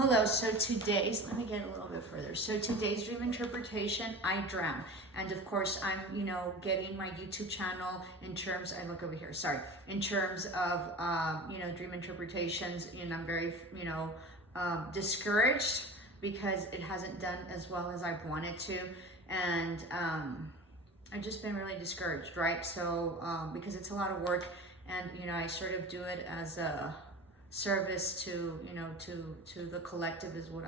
Hello, so today's, let me get a little bit further. So today's dream interpretation, I dream. And of course, I'm, getting my YouTube channel in terms, I look over here, sorry, in terms of, dream interpretations, and I'm very, discouraged because it hasn't done as well as I've wanted to. And I've just been really discouraged, right? So, because it's a lot of work and, I sort of do it as a service to to the collective is what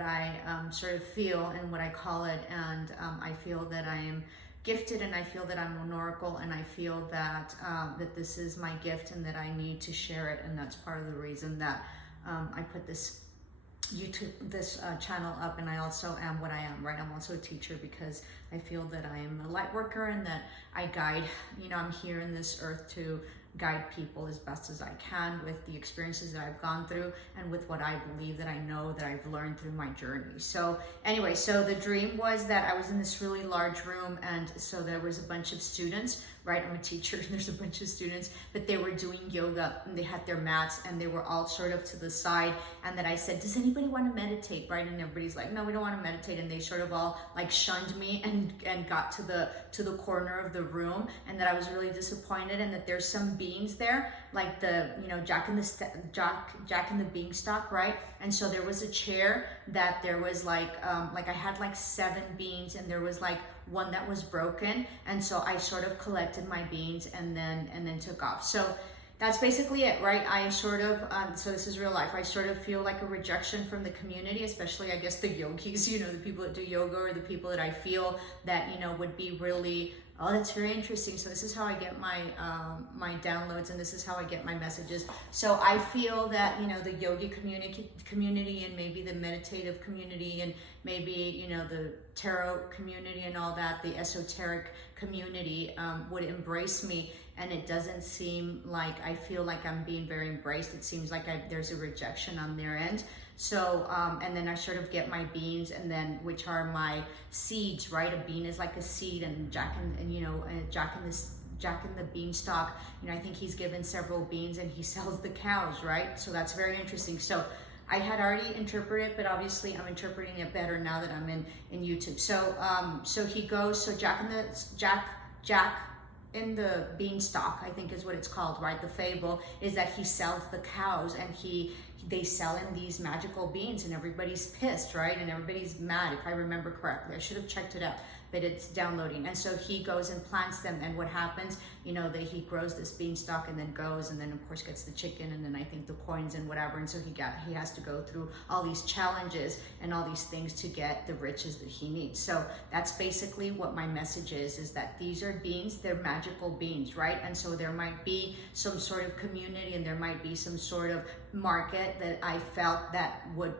I sort of feel and what I call it. And I feel that I am gifted, and I feel that I'm an oracle, and I feel that that this is my gift and that I need to share it. And that's part of the reason that I put this channel up. And I also am what I am, right? I'm also a teacher because I feel that I am a light worker and that I guide, I'm here in this earth to guide people as best as I can with the experiences that I've gone through and with what I believe that I know that I've learned through my journey. So anyway, so the dream was that I was in this really large room, and so there was a bunch of students, right? I'm a teacher and there's a bunch of students, but they were doing yoga and they had their mats and they were all sort of to the side. And then I said, does anybody want to meditate, right? And everybody's like, no, we don't want to meditate. And they sort of all like shunned me and got to the corner of the room, and that I was really disappointed, and that there's some beings there, like the Jack and the Beanstalk, right? And so there was a chair that there was like I had like 7 beans, and there was like one that was broken, and so I sort of collected my beans and then took off. So that's basically it, right? I sort of, so this is real life. I sort of feel like a rejection from the community, especially I guess the yogis, the people that do yoga, or the people that I feel that, would be really, oh, that's very interesting. So this is how I get my downloads, and this is how I get my messages. So I feel that, the yogi community and maybe the meditative community and maybe, the tarot community and all that, the esoteric community would embrace me. And it doesn't seem like I feel like I'm being very embraced. It seems like there's a rejection on their end. So, and then I sort of get my beans, and then which are my seeds, right? A bean is like a seed, and Jack and the Beanstalk, I think he's given several beans and he sells the cows, right? So that's very interesting. So I had already interpreted, but obviously I'm interpreting it better now that I'm in YouTube. So, so he goes, so Jack in the Beanstalk, I think is what it's called, right? The fable is that he sells the cows, and they sell him these magical beans, and everybody's pissed, right? And everybody's mad, if I remember correctly. I should have checked it out, but it's downloading. And so he goes and plants them, and what happens, that he grows this beanstalk and then goes, and then of course gets the chicken, and then I think the coins and whatever. And so he has to go through all these challenges and all these things to get the riches that he needs. So that's basically what my message is that these are beans, they're magical beans, right? And so there might be some sort of community, and there might be some sort of market that I felt that would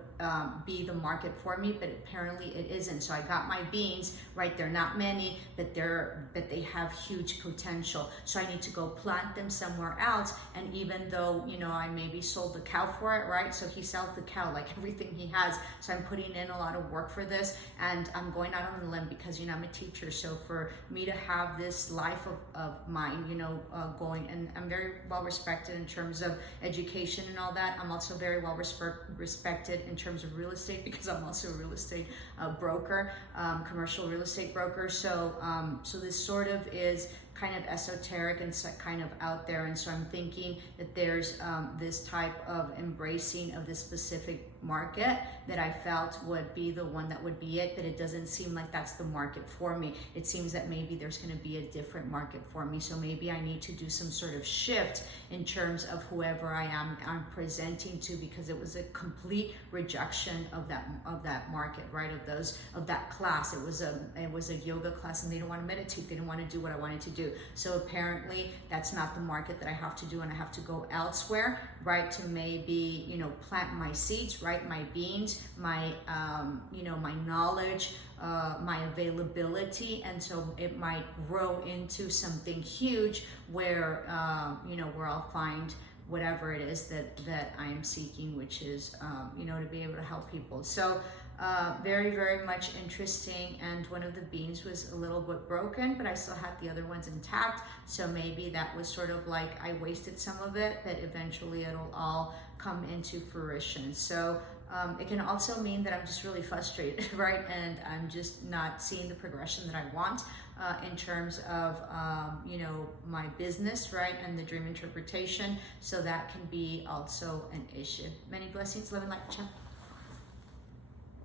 be the market for me, but apparently it isn't. So I got my beans, right? They're not many, but they have huge potential. So I need to go plant them somewhere else. And even though, I maybe sold the cow for it, right? So he sells the cow, like everything he has. So I'm putting in a lot of work for this, and I'm going out on a limb because, I'm a teacher. So for me to have this life of mine, going, and I'm very well respected in terms of education and all that. I'm also very well respected in terms of real estate, because I'm also a real estate broker, commercial real estate broker. So, so this sort of is kind of esoteric and kind of out there. And so I'm thinking that there's this type of embracing of this specific market that I felt would be the one that would be it, but it doesn't seem like that's the market for me. It seems that maybe there's going to be a different market for me. So maybe I need to do some sort of shift in terms of whoever I'm presenting to, because it was a complete rejection of that market, right? Of that class. It was a yoga class, and they didn't want to meditate. They didn't want to do what I wanted to do. So apparently that's not the market that I have to do, and I have to go elsewhere, right? To maybe, plant my seeds, right? My beans, my, my knowledge, my availability. And so it might grow into something huge where, where I'll find whatever it is that I'm seeking, which is, to be able to help people. So very, very much interesting. And one of the beans was a little bit broken, but I still had the other ones intact. So maybe that was sort of like I wasted some of it, but eventually it'll all come into fruition. So It can also mean that I'm just really frustrated, right? And I'm just not seeing the progression that I want in terms of, you know, my business, right? And the dream interpretation. So that can be also an issue. Many blessings, love and light, ciao.